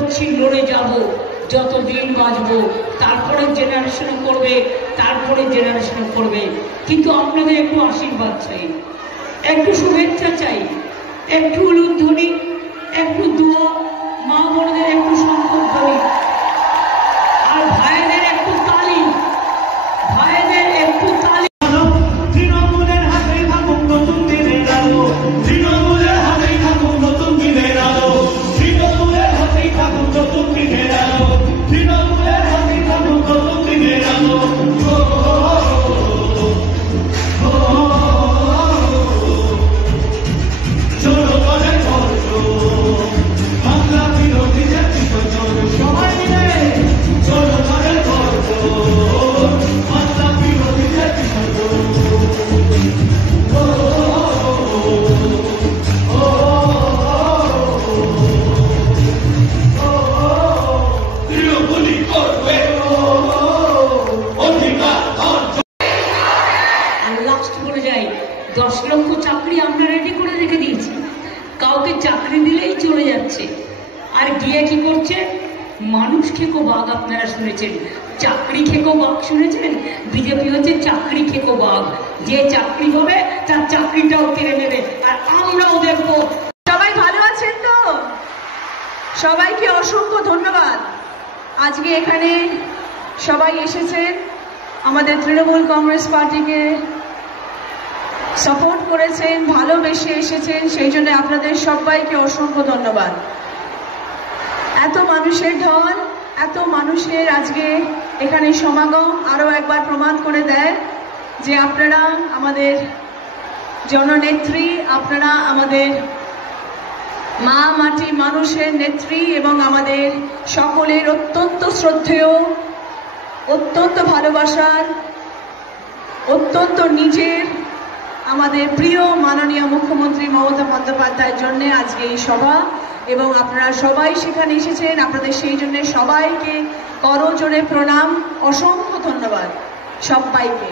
লড়ছি, লড়ে যাব যতদিন বাঁচবো। তারপরে জেনারেশন করবে, তারপরে জেনারেশন করবে। কিন্তু আপনাদের একটু আশীর্বাদ চাই, একটু শুভেচ্ছা চাই, একটু উলুধ্বনি, একটু দোয়া, মা বোনদের একটু শঙ্করধ্বনি, আর ভাইদের একটু তালি, ভাইদের একটু তালি। তৃণমূলের হাতেই থাকুক নতুন দিনের আলো, তৃণমূলের হাতেই থাকুক নতুন দিনের আলো, তৃণমূলের হাতেই থাকুক নতুন দিনের আলো, তৃণমূলের হাতেই থাকুক নতুন দিনের আলো। চলো করে বাংলা বিরোধী জাতি সবাই মিলে চলো করে বাংলা বিরোধী জাতি তৃণমূলী করবে অধিকার। আর লাস্ট বলে যাই, 10 লক্ষ চাকরি আমরা রেডি করে রেখে দিয়েছি। কাউকে চাকরি দিলেই চলে যাচ্ছে, আর গিয়ে কি করছে? মানুষ খেকো বাঘ। আপনারা শুনেছেন চাকরি খেকো বাঘ, শুনেছেন? বিজেপি হচ্ছে চাকরি খেকো বাঘ, যে চাকরি হবে তার চাকরিটাও কেড়ে নেবে, আর আমরাও দেখবো। সবাই ভালো আছেন তো? সবাইকে অসংখ্য ধন্যবাদ। আজকে এখানে সবাই এসেছেন, আমাদের তৃণমূল কংগ্রেস পার্টিকে সাপোর্ট করেছেন, ভালোবেসে এসেছেন, সেই জন্য আপনাদের সবাইকে অসংখ্য ধন্যবাদ। এত মানুষের ঢল, এত মানুষের আজকে এখানে সমাগম আরো একবার প্রমাণ করে দেয় যে আপনারা আমাদের জননেত্রী, আপনারা আমাদের মা মাটি মানুষের নেত্রী, এবং আমাদের সকলের অত্যন্ত শ্রদ্ধেয়, অত্যন্ত ভালোবাসার, অত্যন্ত নিজের আমাদের প্রিয় মাননীয় মুখ্যমন্ত্রী মমতা বন্দ্যোপাধ্যায়ের জন্য আজকে এই সভা, এবং আপনারা সবাই সেখানে এসেছেন। আপনাদের সেই জন্য সবাইকে করজোড়ে প্রণাম, অসংখ্য ধন্যবাদ সবাইকে।